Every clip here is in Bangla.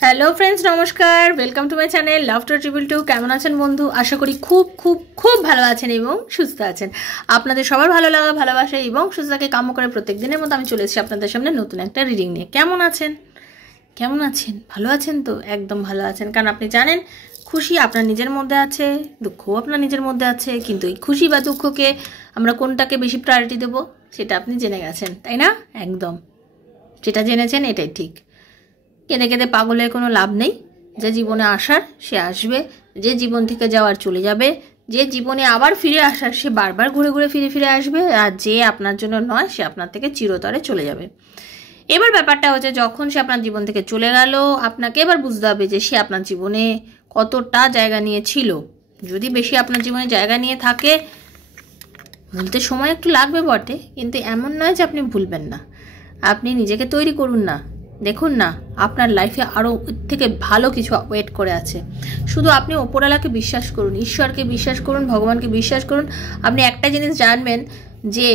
হ্যালো ফ্রেন্ডস, নমস্কার। Welcome to my channel love to triple two. কেমন আছেন বন্ধু? আশা করি খুব খুব খুব ভালো আছেন এবং সুস্থ আছেন। আপনাদের সবার ভালো লাগা, ভালোবাসা এবং সুস্থতাকে কাম্য করে প্রত্যেক দিনের মতো আমি চলে এসেছি আপনাদের সামনে নতুন একটা রিডিং নিয়ে। কেমন আছেন? ভালো আছেন তো? একদম ভালো আছেন, কারণ আপনি জানেন খুশি আপনার নিজের মধ্যে আছে, দুঃখও আপনার নিজের মধ্যে আছে। কিন্তু এই খুশি বা দুঃখকে আমরা কোনটাকে বেশি প্রায়োরিটি দেবো সেটা আপনি জেনে গেছেন, তাই না? একদম, যেটা জেনেছেন এটাই ঠিক। কেঁদে কেঁদে পাগলের কোনো লাভ নেই। যে জীবনে আসার সে আসবে, যে জীবন থেকে যাওয়ার চলে যাবে, যে জীবনে আবার ফিরে আসার সে বারবার ঘুরে ঘুরে ফিরে ফিরে আসবে, আর যে আপনার জন্য নয় সে আপনার থেকে চিরতরে চলে যাবে। এবার ব্যাপারটা হচ্ছে, যখন সে আপনার জীবন থেকে চলে গেল আপনাকে এবার বুঝতে হবে যে সে আপনার জীবনে কতটা জায়গা নিয়েছিল। যদি বেশি আপনার জীবনে জায়গা নিয়ে থাকে, ভুলতে সময় একটু লাগবে বটে, কিন্তু এমন নয় যে আপনি ভুলবেন না। আপনি নিজেকে তৈরি করুন না, দেখুন না আপনার লাইফে আরও থেকে ভালো কিছু ওয়েট করে আছে। শুধু আপনি ওপরওয়ালাকে বিশ্বাস করুন, ঈশ্বরকে বিশ্বাস করুন, ভগবানকে বিশ্বাস করুন। আপনি একটা জিনিস জানবেন যে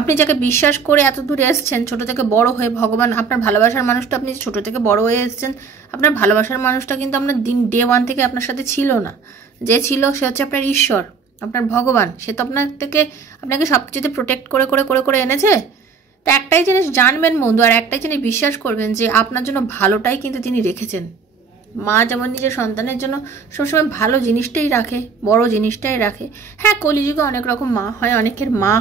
আপনি যাকে বিশ্বাস করে এত দূরে এসছেন, ছোট থেকে বড় হয়ে, ভগবান আপনার ভালোবাসার মানুষটা, আপনি ছোট থেকে বড় হয়ে এসছেন, আপনার ভালোবাসার মানুষটা কিন্তু আপনার ডে ওয়ান থেকে আপনার সাথে ছিল না। যে ছিল সে হচ্ছে আপনার ঈশ্বর, আপনার ভগবান। সে তো আপনাকে সব কিছুতে প্রোটেক্ট করে করে করে করে এনেছে। তো একটাই জিনিস জানবেন বন্ধু, আর একটাই জিনিস বিশ্বাস করবেন যে আপনার জন্য ভালোটাই কিন্তু তিনি রেখেছেন। মা যেমন নিজের সন্তানের জন্য সবসময় ভালো জিনিসটাই রাখে, বড় জিনিসটাই রাখে। হ্যাঁ, কলিযুগে অনেক রকম মা হয়, অনেকের মা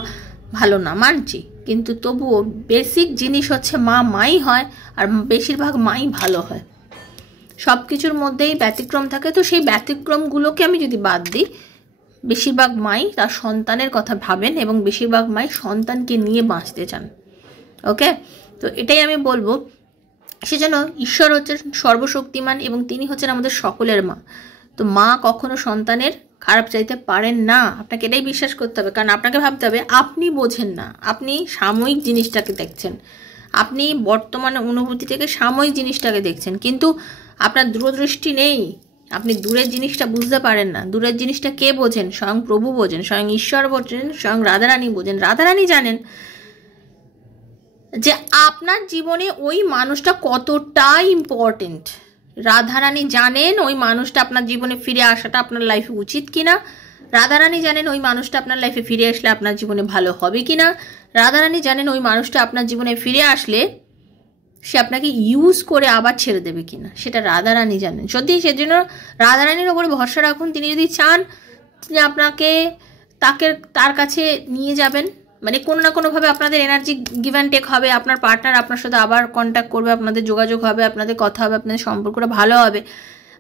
ভালো না, মানছি, কিন্তু তবুও বেসিক জিনিস হচ্ছে মাই হয়, আর বেশিরভাগ মাই ভালো হয়। সব কিছুর মধ্যেই ব্যতিক্রম থাকে, তো সেই ব্যতিক্রমগুলোকে আমি যদি বাদ দিই, বেশিরভাগ মাই তার সন্তানের কথা ভাবেন এবং বেশিরভাগ মাই সন্তানকে নিয়ে বাঁচতে চান। ওকে, তো এটাই আমি বলবো। সেজন্য ঈশ্বর হচ্ছেন সর্বশক্তিমান এবং তিনি হচ্ছেন আমাদের সকলের মা। তো মা কখনো সন্তানের খারাপ চাইতে পারেন না। আপনাকে এটাই বিশ্বাস করতে হবে, কারণ আপনাকে ভাবতে হবে আপনি বোঝেন না, আপনি সাময়িক জিনিসটাকে দেখছেন, আপনি বর্তমানে অনুভূতি থেকে সাময়িক জিনিসটাকে দেখছেন, কিন্তু আপনার দূরদৃষ্টি নেই। আপনি দূরের জিনিসটা বুঝতে পারেন না। দূরের জিনিসটা কে বোঝেন? স্বয়ং প্রভু বোঝেন, স্বয়ং ঈশ্বর বোঝেন, স্বয়ং রাধারানী বোঝেন। রাধারানী জানেন যে আপনার জীবনে ওই মানুষটা কতটা ইম্পর্টেন্ট। রাধারানী জানেন ওই মানুষটা আপনার জীবনে ফিরে আসাটা আপনার লাইফে উচিত কিনা। রাধারানী জানেন ওই মানুষটা আপনার লাইফে ফিরে আসলে আপনার জীবনে ভালো হবে কিনা। রাধারানী জানেন ওই মানুষটা আপনার জীবনে ফিরে আসলে সে আপনাকে ইউজ করে আবার ছেড়ে দেবে কিনা, সেটা রাধারানী জানেন। সত্যি, সেজন্য রাধারানীর ওপরে ভরসা রাখুন। তিনি যদি চান তিনি আপনাকে তার কাছে নিয়ে যাবেন, মানে কোনো না কোনোভাবে আপনাদের এনার্জি গিভ অ্যান্ড টেক হবে। আপনার পার্টনার আপনার সাথে আবার কন্ট্যাক্ট করবে, আপনাদের যোগাযোগ হবে, আপনাদের কথা হবে, আপনাদের সম্পর্কটা ভালো হবে।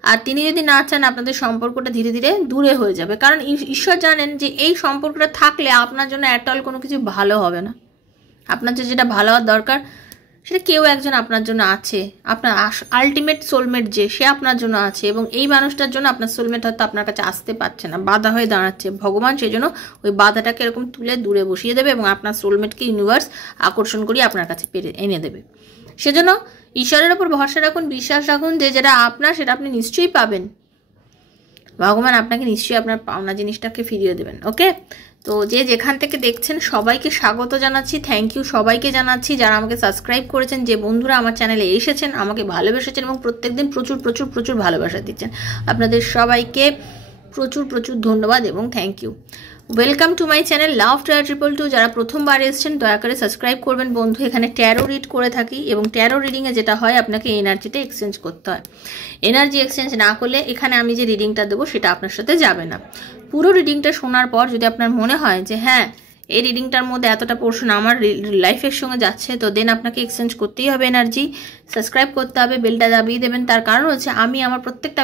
আর তিনি যদি না চান, আপনাদের সম্পর্কটা ধীরে ধীরে দূরে হয়ে যাবে, কারণ ঈশ্বর জানেন যে এই সম্পর্কটা থাকলে আপনার জন্য অ্যাটল কোনো কিছু ভালো হবে না। আপনার যেটা ভালো হওয়ার দরকার সেটা কেউ একজন আপনার জন্য আছে, আপনার আলটিমেট সোলমেট সে আপনার জন্য আছে, এবং এই মানুষটার জন্য আপনার সোলমেট হয়তো আপনার কাছে আসতে পারছে না, বাধা হয়ে দাঁড়াচ্ছে। ভগবান সেজন্য ওই বাধাটাকে এরকম তুলে দূরে বসিয়ে দেবে এবং আপনার সোলমেটকে ইউনিভার্স আকর্ষণ করিয়ে আপনার কাছে এনে দেবে। সেজন্য ঈশ্বরের ওপর ভরসা রাখুন, বিশ্বাস রাখুন যে যেটা আপনার সেটা আপনি নিশ্চয়ই পাবেন। ভগবান আপনাকে নিশ্চয়ই আপনার পাওনা জিনিসটাকে ফিরিয়ে দেবেন। ওকে, তো যে যেখান থেকে দেখছেন সবাইকে স্বাগত জানাচ্ছি, থ্যাংক ইউ সবাইকে জানাচ্ছি যারা আমাকে সাবস্ক্রাইব করেছেন, যে বন্ধুরা আমার চ্যানেলে এসেছেন, আমাকে ভালোবেসেছেন এবং প্রত্যেকদিন প্রচুর প্রচুর প্রচুর ভালোবাসা দিচ্ছেন। আপনাদের সবাইকে প্রচুর প্রচুর ধন্যবাদ এবং thank you. Welcome to my channel love triple two. যারা প্রথমবার এসেছেন দয়া করে সাবস্ক্রাইব করবেন বন্ধু। এখানে ট্যারো রিড করে থাকি এবং ট্যারো রিডিংয়ে যেটা হয়, আপনাকে এনার্জিটা এক্সচেঞ্জ করতে হয়। এনার্জি এক্সচেঞ্জ না করলে এখানে আমি যে রিডিংটা দেবো সেটা আপনার সাথে যাবে না। পুরো রিডিংটা শোনার পর যদি আপনার মনে হয় যে হ্যাঁ, এই রিডিংটার মধ্যে এতটা পোর্শন আমার লাইফের সঙ্গে যাচ্ছে, তো দেন আপনাকে এক্সচেঞ্জ করতেই হবে এনার্জি। সাবস্ক্রাইব করতে হবে, বেলটা দাবিয়ে দেবেন। তার কারণ হচ্ছে আমি আমার প্রত্যেকটা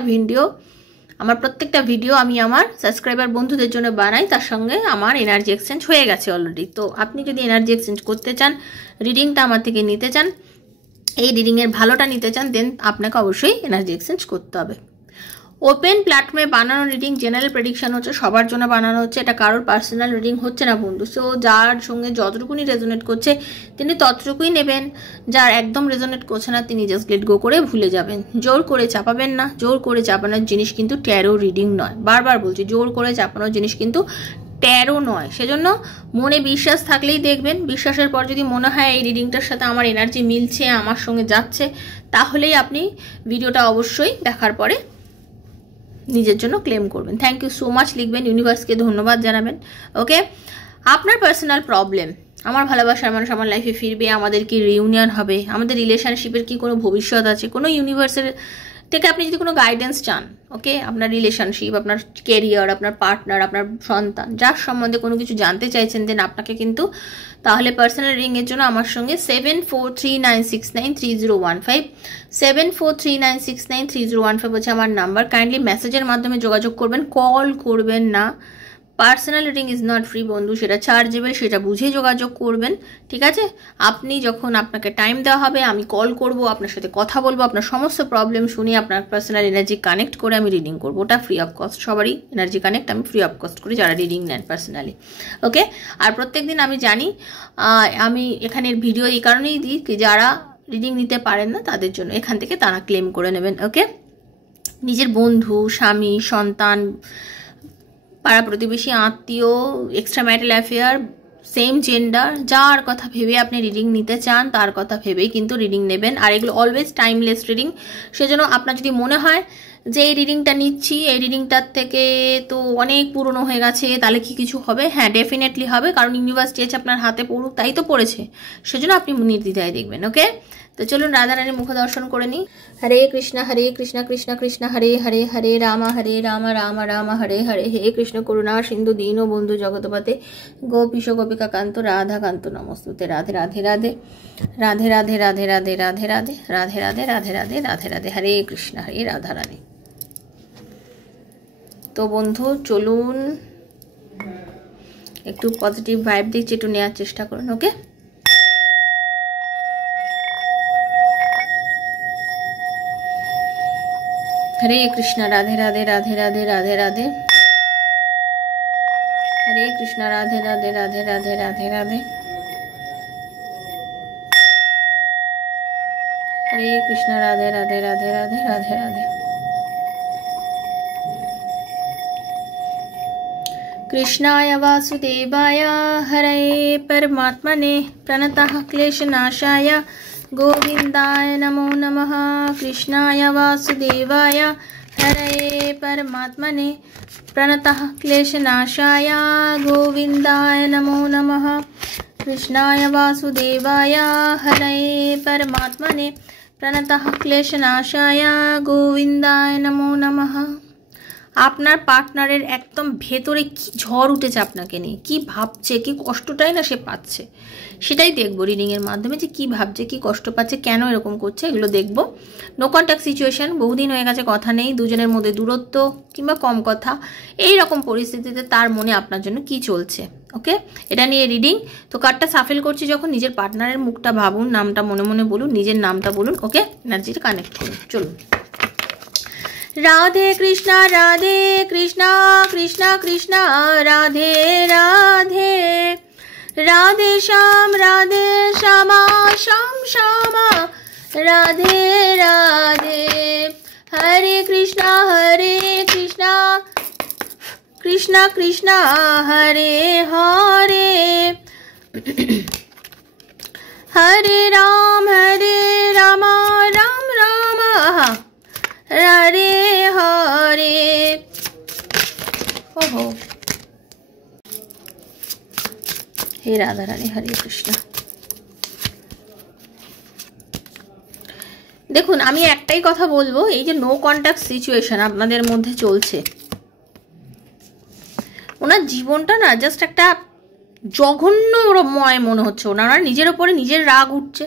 ভিডিও আমি আমার সাবস্ক্রাইবার বন্ধুদের জন্য বানাই, তার সঙ্গে আমার এনার্জি এক্সচেঞ্জ হয়ে গেছে অলরেডি। তো আপনি যদি এনার্জি এক্সচেঞ্জ করতে চান, রিডিংটা আমার থেকে নিতে চান, এই রিডিংয়ের ভালোটা নিতে চান, দেন আপনাকে অবশ্যই এনার্জি এক্সচেঞ্জ করতে হবে। ওপেন প্ল্যাটফর্মে বানানো রিডিং, জেনারেল প্রেডিকশন হচ্ছে, সবার জন্য বানানো হচ্ছে, এটা কারোর পার্সোনাল রিডিং হচ্ছে না বন্ধু। সো যার সঙ্গে যতটুকুনি রেজোনেট করছে তিনি ততটুকুই নেবেন, যার একদম রেজোনেট করছে না তিনি জাস্ট লেট গো করে ভুলে যাবেন। জোর করে চাপাবেন না, জোর করে চাপানোর জিনিস কিন্তু ট্যারো রিডিং নয়। বারবার বলছি, জোর করে চাপানোর জিনিস কিন্তু ট্যারো নয়। সেজন্য মনে বিশ্বাস থাকলেই দেখবেন। বিশ্বাসের পর যদি মনে হয় এই রিডিংটার সাথে আমার এনার্জি মিলছে, আমার সঙ্গে যাচ্ছে, তাহলেই আপনি ভিডিওটা অবশ্যই দেখার পরে নিজের জন্য ক্লেম করবেন। থ্যাংক ইউ সো মাচ লিখবেন, ইউনিভার্সকে ধন্যবাদ জানাবেন। ওকে, আপনার পার্সোনাল প্রবলেম, আমার ভালোবাসার মানুষ আমার লাইফে ফিরবে, আমাদের কি রিউনিয়ন হবে, আমাদের রিলেশনশিপের কি কোনো ভবিষ্যৎ আছে, কোনো ইউনিভার্সের থেকে আপনি যদি কোনো গাইডেন্স চান, ওকে, আপনার রিলেশনশিপ, আপনার কেরিয়ার, আপনার পার্টনার, আপনার সন্তান, যার সম্বন্ধে কোনো কিছু জানতে চাইছেন, দেন আপনাকে কিন্তু তাহলে পার্সোনাল রিডিংয়ের জন্য আমার সঙ্গে 7439693015 7439693015 হচ্ছে আমার নাম্বার। কাইন্ডলি মেসেজের মাধ্যমে যোগাযোগ করবেন, কল করবেন না। Personal reading is not free বন্ধু, সেটা চার্জেবল, সেটা বুঝে যোগাযোগ করবেন, ঠিক আছে? আপনি যখন আপনাকে টাইম দেওয়া হবে, আমি কল করব, আপনার সাথে কথা বলবো, আপনার সমস্ত প্রবলেম শুনি, আপনার পার্সোনাল এনার্জি কানেক্ট করে আমি রিডিং করবো। ওটা ফ্রি অফ কস্ট, সবারই এনার্জি কানেক্ট আমি ফ্রি অফ কস্ট করি যারা রিডিং নেন পার্সোনালি। ওকে, আর প্রত্যেকদিন আমি জানি আমি এখানের ভিডিও এই কারণেই দিই কি যারা রিডিং নিতে পারেন না তাদের জন্য, এখান থেকে তারা ক্লেম করে নেবেন। ওকে, নিজের বন্ধু, স্বামী, সন্তান, পাড়া প্রতিবেশী, আত্মীয়, extra marital affair, same gender, যার কথা ভেবে আপনি রিডিং নিতে চান তার কথা ভেবেই কিন্তু রিডিং নেবেন। আর এগুলো অলওয়েজ টাইমলেস রিডিং, সেজন্য আপনার যদি মনে হয় যে এই রিডিংটা নিচ্ছি, এই রিডিংটার থেকে তো অনেক পুরনো হয়ে গেছে, তাহলে কি কিছু হবে? হ্যাঁ, ডেফিনেটলি হবে, কারণ ইউনিভার্স চেয়েছে আপনার হাতে পড়ুক, তাই তো পড়েছে, সেজন্য আপনি নির্দ্বিধায় দেখবেন। ওকে, তো চলুন রাধারানীর মুখ দর্শন করে নিই। হরে কৃষ্ণ কৃষ্ণ কৃষ্ণ হরে হরে, হরে রাম রাম রাম হরে হরে, হে কৃষ্ণ করুণা সিন্ধু দীন বন্ধু জগৎপতে, গোপীশ গোপিকা কান্ত রাধা কান্ত নমস্তুতে। রাধে রাধে রাধে রাধে রাধে রাধে রাধে রাধে রাধে রাধে রাধে রাধে রাধে রাধে রাধে, হরে কৃষ্ণ, হরে রাধা রানী। তো বন্ধু চলুন একটু পজিটিভ ভাইব দিচ্ছি, একটু নেওয়ার চেষ্টা করুন। ওকে, হরে কৃষ্ণ রাধে রাধে রাধে রাধে রাধে রাধে, হরে কৃষ্ণ রাধে রাধে রাধে রাধে রাধে রাধে, হরে কৃষ্ণ রাধে রাধে রাধে রাধে রাধে রাধে। कृष्णाय वासुदेवाय हरये परमात्मने प्रणतः क्लेशनाशाय गोविन्दाय नमो नमः। कृष्णाय वासुदेवाय हरये परमात्मने प्रणतः क्लेशनाशाय गोविन्दाय नमो नमः। कृष्णाय वासुदेवाय हरये परमात्मने प्रणतः क्लेशनाशाय गोविन्दाय नमो नमः। আপনার পার্টনারের একদম ভেতরে কি ঝড় উঠেছে আপনাকে নিয়ে, কি ভাবছে, কি কষ্টটাই না সে পাচ্ছে, সেটাই দেখবো রিডিংয়ের মাধ্যমে, যে কি ভাবছে, কি কষ্ট পাচ্ছে, কেন এরকম করছে, এগুলো দেখবো। নো কন্ট্যাক্ট সিচুয়েশন, বহুদিন হয়ে গেছে কথা নেই, দুজনের মধ্যে দূরত্ব কিংবা কম কথা, এই রকম পরিস্থিতিতে তার মনে আপনার জন্য কি চলছে। ওকে, এটা নিয়ে রিডিং। তো কার্ডটা সাফেল করছি যখন, নিজের পার্টনারের মুখটা ভাবুন, নামটা মনে মনে বলুন, নিজের নামটা বলুন। ওকে, এনার্জিটা কানেক্ট করুন। চলুন। राधे कृष्णा कृष्णा कृष्णा राधे राधे, राधे श्यामा श्याम श्यामा, राधे राधे, हरे कृष्णा कृष्णा कृष्णा हरे हरे, हरे राम राम राम हरे हरे। ओहो, हे राधा रानी, हरे कृष्ण। দেখুন, আমি একটাই কথা বলবো, এই যে নো কন্ট্যাক্ট সিচুয়েশন আপনাদের মধ্যে চলছে, ওনার জীবনটা না জাস্ট একটা জঘন্যময় মনে হচ্ছে। ওনার নিজের ওপরে নিজের রাগ উঠছে,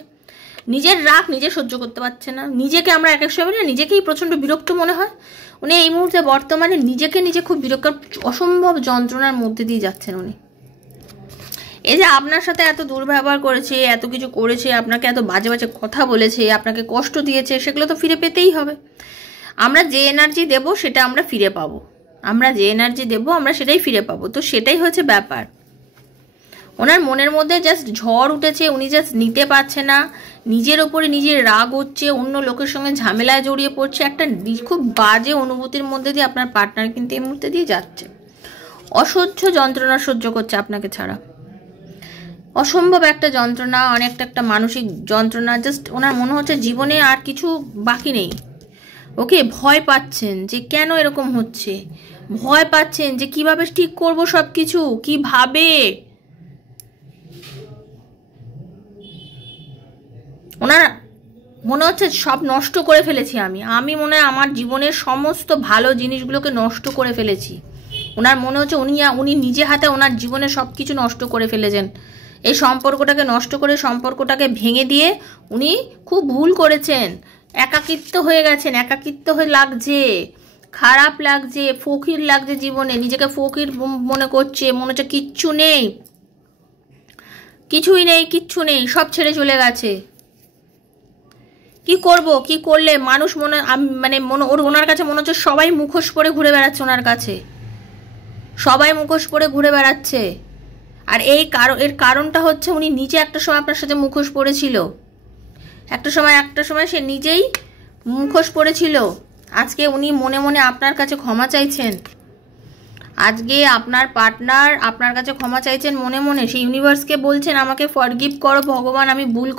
নিজের রাগ নিজে সহ্য করতে পারছে না। নিজেকে আমরা এক এক সময় না নিজেকেই প্রচণ্ড বিরক্ত মনে হয়। উনি এই মুহূর্তে বর্তমানে নিজেকে নিজে খুব বিরক্ত, অসম্ভব যন্ত্রণার মধ্যে দিয়ে যাচ্ছেন উনি। এই যে আপনার সাথে এত দুর্ব্যবহার করেছে, এত কিছু করেছে, আপনাকে এত বাজে বাজে কথা বলেছে, আপনাকে কষ্ট দিয়েছে, সেগুলো তো ফিরে পেতেই হবে। আমরা যে এনার্জি দেব সেটা আমরা ফিরে পাবো, আমরা যে এনার্জি দেব আমরা সেটাই ফিরে পাবো। তো সেটাই হচ্ছে ব্যাপার। ওনার মনের মধ্যে জাস্ট ঝড় উঠেছে, উনি জাস্ট নিতে পারছে না, নিজের ওপরে নিজের রাগ হচ্ছে, অন্য লোকের সঙ্গে ঝামেলায় জড়িয়ে পড়ছে, একটা খুব বাজে অনুভূতির মধ্যে দিয়ে আপনার পার্টনার কিন্তু এই মুহূর্তে দিয়ে যাচ্ছে। অসহ্য যন্ত্রণা সহ্য করছে আপনাকে ছাড়া। অসম্ভব একটা যন্ত্রণা, অনেকটা একটা মানসিক যন্ত্রণা। জাস্ট ওনার মনে হচ্ছে জীবনে আর কিছু বাকি নেই। ওকে, ভয় পাচ্ছেন যে কেন এরকম হচ্ছে, ভয় পাচ্ছেন যে কিভাবে ঠিক করব সব কিছু, কিভাবে। ওনার মনে হচ্ছে সব নষ্ট করে ফেলেছি আমি মনে হয় আমার জীবনের সমস্ত ভালো জিনিসগুলোকে নষ্ট করে ফেলেছি। ওনার মনে হচ্ছে উনি নিজে হাতে ওনার জীবনে সব কিছু নষ্ট করে ফেলেছেন। এই সম্পর্কটাকে নষ্ট করে, সম্পর্কটাকে ভেঙে দিয়ে উনি খুব ভুল করেছেন। একাকিত্ব হয়ে গেছেন, একাকিত্ব হয়ে লাগছে, খারাপ লাগছে, ফকির লাগছে জীবনে, নিজেকে ফকির মনে করছে, মনে হচ্ছে কিচ্ছু নেই, কিছুই নেই, কিচ্ছু নেই, সব ছেড়ে চলে গেছে। কি করব, কি করলে মানুষ ওনার কাছে মনে হচ্ছে সবাই মুখোশ পরে ঘুরে বেড়াচ্ছে, ওনার কাছে সবাই মুখোশ পরে ঘুরে বেড়াচ্ছে। আর এর কারণটা হচ্ছে উনি নিজে একটা সময় আপনার সাথে মুখোশ পরেছিল, একটা সময় সে নিজেই মুখোশ পরেছিল। আজকে উনি মনে মনে আপনার কাছে ক্ষমা চাইছেন। আজকে আপনার পার্টনার আপনার কাছে ক্ষমা চাইছেন মনে মনে। সেই ইউনিভার্সকে বলছেন আমাকে ফরগিভ করো ভগবান, আমি ভুল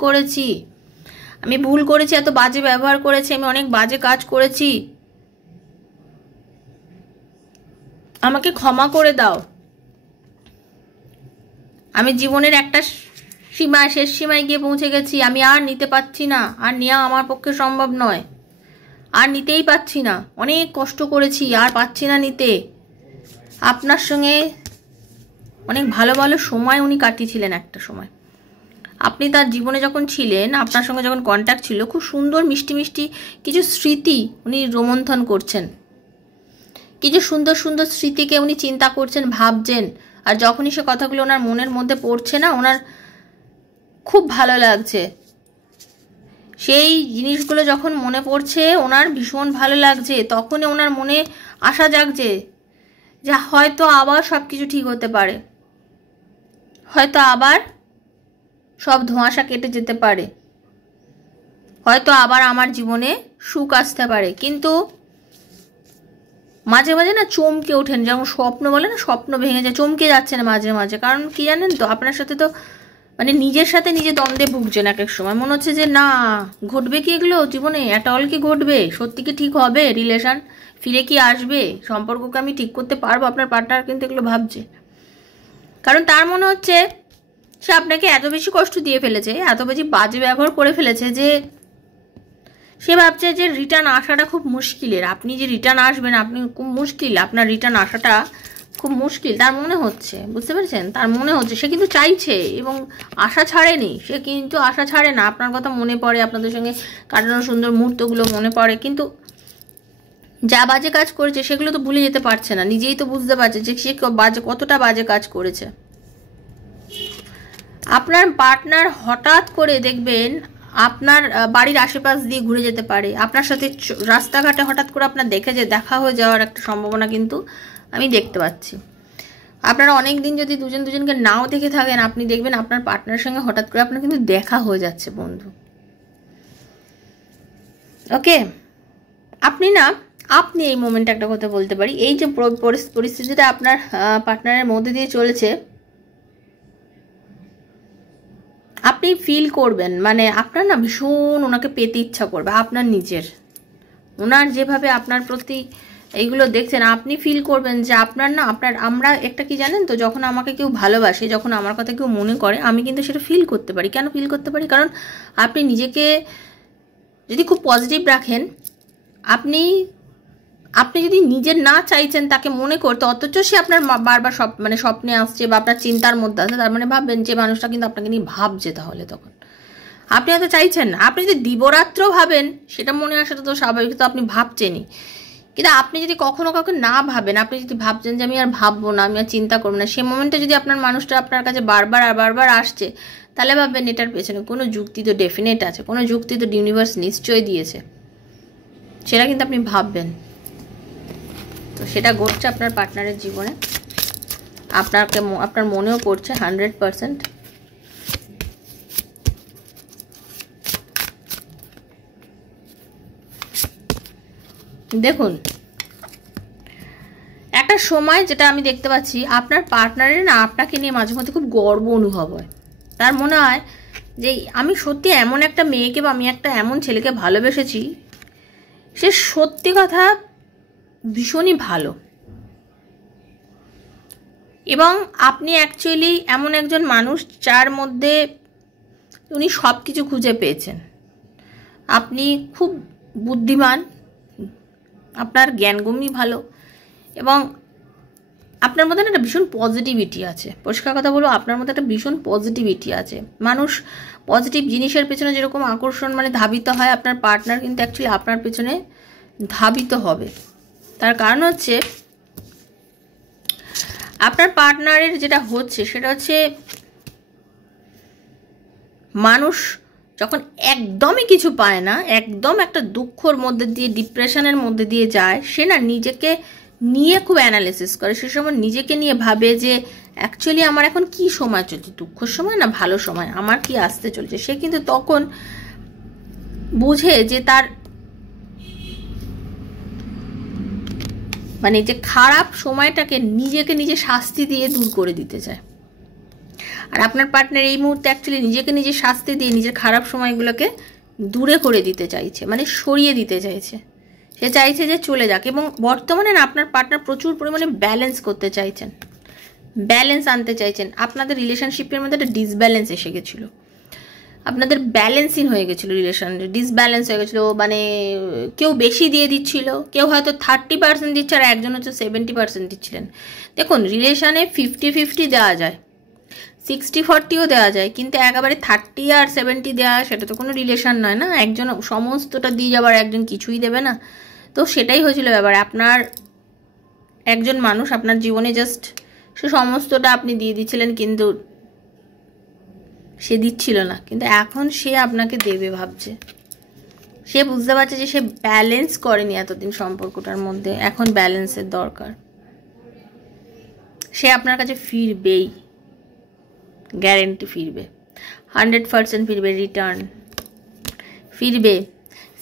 করেছি, এত বাজে ব্যবহার করেছি, আমি অনেক বাজে কাজ করেছি, আমাকে ক্ষমা করে দাও। আমি জীবনের একটা শেষ সীমায় গিয়ে পৌঁছে গেছি, আমি আর নিতে পারছি না, আর নেওয়া আমার পক্ষে সম্ভব নয়, আর নিতেই পারছি না, অনেক কষ্ট করেছি, আর পাচ্ছি না নিতে। আপনার সঙ্গে অনেক ভালো ভালো সময় উনি কাটিয়েছিলেন একটা সময়। আপনি তার জীবনে যখন ছিলেন, আপনার সঙ্গে যখন কন্ট্যাক্ট ছিল, খুব সুন্দর মিষ্টি মিষ্টি কিছু স্মৃতি উনি রোমন্থন করছেন, কিছু সুন্দর সুন্দর স্মৃতিকে উনি চিন্তা করছেন, ভাবছেন। আর যখনই সে কথাগুলো ওনার মনের মধ্যে পড়ছে না, ওনার খুব ভালো লাগছে। সেই জিনিসগুলো যখন মনে পড়ছে ওনার ভীষণ ভালো লাগছে। তখনই ওনার মনে আশা জাগছে যে হয়তো আবার সব কিছু ঠিক হতে পারে, হয়তো আবার সব ধোঁয়াশা কেটে যেতে পারে, হয়তো আবার আমার জীবনে সুখ আসতে পারে। কিন্তু মাঝে মাঝে না চমকে ওঠেন, যেমন স্বপ্ন বলে না, স্বপ্ন ভেঙে যায়, চমকে যাচ্ছেন মাঝে মাঝে। কারণ কি জানেন তো, আপনার সাথে তো নিজের সাথে নিজে দ্বন্দ্বে ভুগছেন। এক এক সময় মনে হচ্ছে যে না, ঘটবে কি এগুলো জীবনে, অল কি ঘটবে, সত্যি কি ঠিক হবে, রিলেশন ফিরে কি আসবে, সম্পর্ককে আমি ঠিক করতে পারবো। আপনার পার্টনার কিন্তু এগুলো ভাবছে, কারণ তার মনে হচ্ছে সে আপনাকে এত বেশি কষ্ট দিয়ে ফেলেছে, এত বেশি বাজে ব্যবহার করে ফেলেছে যে সে ভাবছে যে রিটার্ন আসাটা খুব মুশকিলের। আপনি যে রিটার্ন আসবেন, আপনি খুব মুশকিল, আপনার রিটার্ন আসাটা খুব মুশকিল তার মনে হচ্ছে, বুঝতে পেরেছেন? তার মনে হচ্ছে সে কিন্তু চাইছে এবং আশা ছাড়েনি, সে কিন্তু আশা ছাড়ে না। আপনার কথা মনে পড়ে, আপনাদের সঙ্গে কাটানো সুন্দর মুহূর্তগুলো মনে পড়ে, কিন্তু যা বাজে কাজ করেছে সেগুলো তো ভুলে যেতে পারছে না। নিজেই তো বুঝতে পারছে যে সে কতটা বাজে কাজ করেছে। আপনার পার্টনার হঠাৎ করে দেখবেন আপনার বাড়ির আশেপাশ দিয়ে ঘুরে যেতে পারে, আপনার সাথে রাস্তাঘাটে হঠাৎ করে আপনার দেখা হয়ে যাওয়ার একটা সম্ভাবনা কিন্তু আমি দেখতে পাচ্ছি। আপনারা অনেক দিন যদি দুজনকে নাও দেখে থাকেন, আপনি দেখবেন আপনার পার্টনারের সঙ্গে হঠাৎ করে আপনার কিন্তু দেখা হয়ে যাচ্ছে বন্ধু। ওকে, আপনি এই মোমেন্টে একটা কথা বলতে পারি, এই যে পরিস্থিতিটা আপনার পার্টনারের মধ্যে দিয়ে চলেছে, আপনি ফিল করবেন, আপনার না ভীষণ ওনাকে পেতে ইচ্ছা করবে, আপনার নিজের। ওনার যেভাবে আপনার প্রতি এইগুলো দেখছেন, আপনি ফিল করবেন যে আমরা একটা কি জানেন তো, যখন আমাকে কেউ ভালোবাসে, যখন আমার কথা কেউ মনে করে, আমি কিন্তু সেটা ফিল করতে পারি। কেন ফিল করতে পারি? কারণ আপনি নিজেকে যদি খুব পজিটিভ রাখেন, আপনি যদি নিজের না চাইছেন তাকে মনে করতে, অথচ সে আপনার বারবার স্বপ্নে আসছে বা আপনার চিন্তার মধ্যে আছে, তার ভাববেন যে মানুষটা কিন্তু আপনাকে নিয়ে ভাবছে। তাহলে তখন আপনি হয়তো চাইছেন না। আপনি যদি দিবরাত্র ভাবেন, সেটা মনে আসাটা তো স্বাভাবিক, তো আপনি ভাবছেনই। কিন্তু আপনি যদি কখনো কাউকে না ভাবেন, আপনি যদি ভাবছেন যে আমি আর ভাববো না, আমি আর চিন্তা করবো না, সে মোমেন্টে যদি আপনার মানুষটা আপনার কাছে বারবার আসছে, তাহলে ভাববেন এটার পেছনে কোনো যুক্তি তো ডেফিনেট আছে, কোনো যুক্তি তো ইউনিভার্স নিশ্চয়ই দিয়েছে, সেটা কিন্তু আপনি ভাববেন। তো সেটা ঘটছে আপনার পার্টনারের জীবনে, আপনার মনেও পড়ছে 100%। দেখুন, একটা সময় যেটা আমি দেখতে পাচ্ছি, আপনার পার্টনারের না আপনাকে নিয়ে মাঝে মধ্যে খুব গর্ব অনুভব হয়। তার মনে হয় যে আমি সত্যি এমন একটা মেয়েকে বা আমি একটা এমন ছেলেকে ভালোবেসেছি, সে সত্যি কথা ভীষণই ভালো, এবং আপনি অ্যাকচুয়ালি এমন একজন মানুষ যার মধ্যে উনি সব কিছু খুঁজে পেয়েছেন। আপনি খুব বুদ্ধিমান, আপনার জ্ঞানগম্যি ভালো, এবং আপনার মধ্যে একটা ভীষণ পজিটিভিটি আছে। পরিষ্কার কথা বলবো, আপনার মধ্যে একটা ভীষণ পজিটিভিটি আছে। মানুষ পজিটিভ জিনিসের পেছনে যেরকম আকর্ষণ মানে ধাবিত হয়, আপনার পার্টনার কিন্তু অ্যাকচুয়ালি আপনার পেছনে ধাবিত হবে। তার কারণ হচ্ছে আপনার পার্টনারের যেটা হচ্ছে সেটা হচ্ছে, মানুষ যখন একদমই কিছু পায় না, একদম একটা দুঃখর মধ্যে দিয়ে, ডিপ্রেশনের মধ্যে দিয়ে যায়, সে না নিজেকে নিয়ে খুব অ্যানালিসিস করে। সে সময় নিজেকে নিয়ে ভাবে যে অ্যাকচুয়ালি আমার এখন কি সময় চলছে, দুঃখের সময় না ভালো সময়, আমার কি আসতে চলছে। সে কিন্তু তখন বুঝে যে তার মানে যে খারাপ সময়টাকে নিজেকে নিজে শাস্তি দিয়ে দূর করে দিতে চায়। আর আপনার পার্টনার এই মুহূর্তে অ্যাকচুয়ালি নিজেকে নিজে শাস্তি দিয়ে নিজের খারাপ সময়গুলোকে দূরে করে দিতে চাইছে, মানে সরিয়ে দিতে চাইছে। সে চাইছে যে চলে যাক। এবং বর্তমানে না আপনার পার্টনার প্রচুর পরিমাণে ব্যালেন্স করতে চাইছেন, ব্যালেন্স আনতে চাইছেন। আপনাদের রিলেশনশিপের মধ্যে একটা ডিসব্যালেন্স এসে গেছিলো, আপনাদের ব্যালেন্সিং হয়ে গেছিলো, রিলেশন ডিসব্যালেন্স হয়ে গেছিলো। মানে কেউ বেশি দিয়ে দিচ্ছিল, কেউ হয়তো 30% দিচ্ছে আর একজন হচ্ছে 70% দিচ্ছিলেন। দেখুন, রিলেশনে 50-50 দেওয়া যায়, 60-40ও দেওয়া যায়, কিন্তু একেবারে 30 আর 70 দেওয়া সেটা তো কোনো রিলেশন নয় না। একজন সমস্তটা দিয়ে যাবার, একজন কিছুই দেবে না। তো সেটাই হয়েছিল ব্যাপার। আপনার একজন মানুষ আপনার জীবনে জাস্ট সে সমস্তটা আপনি দিয়ে দিচ্ছিলেন, কিন্তু সে দিচ্ছিল না। কিন্তু এখন সে আপনাকে দেবে ভাবছে। সে বুঝতে পারছে যে সে ব্যালেন্স করেনি এতদিন সম্পর্কটার মধ্যে, এখন ব্যালেন্সের দরকার। সে আপনার কাছে ফিরবেই, গ্যারেন্টি ফিরবে, 100% ফিরবে, রিটার্ন ফিরবে।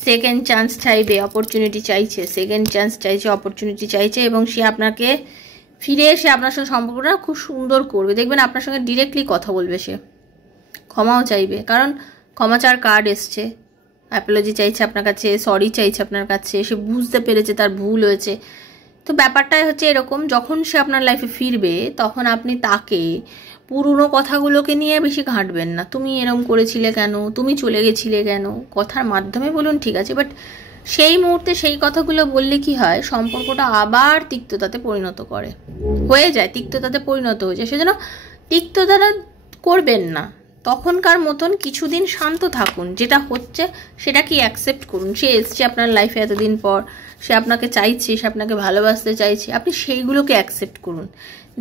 সেকেন্ড চান্স চাইবে, অপরচুনিটি চাইছে, সেকেন্ড চান্স চাইছে, অপরচুনিটি চাইছে, এবং সে আপনাকে ফিরে এসে আপনার সঙ্গে সম্পর্কটা খুব সুন্দর করবে। দেখবেন আপনার সঙ্গে ডিরেক্টলি কথা বলবে, সে ক্ষমাও চাইবে, কারণ ক্ষমা চাওয়ার কার্ড এসছে। অ্যাপোলজি চাইছে আপনার কাছে, সরি চাইছে আপনার কাছে, সে বুঝতে পেরেছে তার ভুল হয়েছে। তো ব্যাপারটাই হচ্ছে এরকম, যখন সে আপনার লাইফে ফিরবে তখন আপনি তাকে পুরনো কথাগুলোকে নিয়ে বেশি ঘাঁটবেন না। তুমি এরকম করেছিলে কেন, তুমি চলে গেছিলে কেন, কথার মাধ্যমে বলুন ঠিক আছে, বাট সেই মুহূর্তে সেই কথাগুলো বললে কি হয়, সম্পর্কটা আবার তিক্ততাতে পরিণত হয়ে যায়, তিক্ততাতে পরিণত হয়ে যায়। সেজন্য তিক্ততাটা করবেন না। তখনকার মতন কিছুদিন শান্ত থাকুন, যেটা হচ্ছে সেটাকে অ্যাকসেপ্ট করুন। সে এসছে আপনার লাইফে এতদিন পর, সে আপনাকে চাইছে, সে আপনাকে ভালোবাসতে চাইছে, আপনি সেইগুলোকে অ্যাকসেপ্ট করুন।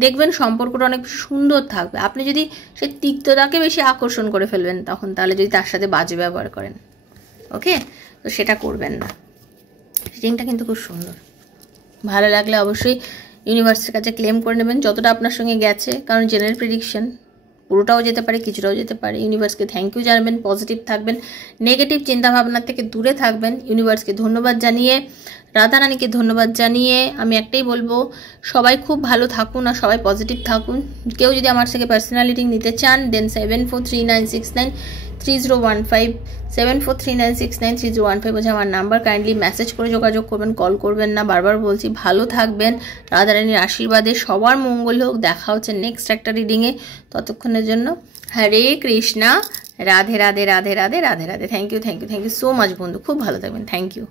দেখবেন সম্পর্কটা অনেক বেশি সুন্দর থাকবে। আপনি যদি সেই তিক্ততাকে বেশি আকর্ষণ করে ফেলবেন তখন, তাহলে যদি তার সাথে বাজে ব্যবহার করেন, ওকে, তো সেটা করবেন না। রিডিংটা কিন্তু খুব সুন্দর, ভালো লাগলে অবশ্যই ইউনিভার্সের কাছে ক্লেম করে নেবেন যতটা আপনার সঙ্গে গেছে, কারণ জেনারেল প্রেডিকশন পুরোটাও যেতে পারে, কিছুটাও যেতে পারে। ইউনিভার্সকে থ্যাংক ইউ জানাবেন, পজিটিভ থাকবেন, নেগেটিভ চিন্তাভাবনা থেকে দূরে থাকবেন। ইউনিভার্সকে ধন্যবাদ জানিয়ে, রাধারানীকে ধন্যবাদ জানিয়ে আমি একটাই বলবো, সবাই খুব ভালো থাকুন আর সবাই পজিটিভ থাকুন। কেউ যদি আমার থেকে পার্সোনাল রিডিং নিতে চান, দেন 7439693015 7439693015 হচ্ছে আমার নাম্বার। কাইন্ডলি মেসেজ করে যোগাযোগ করবেন, কল করবেন না। বারবার বলছি, ভালো থাকবেন, রাধারানীর আশীর্বাদে সবার মঙ্গল হোক। দেখা হচ্ছে নেক্সট একটা রিডিংয়ে, ততক্ষণের জন্য Hare Krishna, Radhe Radhe Radhe Radhe Radhe Radhe. Thank you so much বন্ধু, খুব ভালো থাকবেন, থ্যাংক ইউ।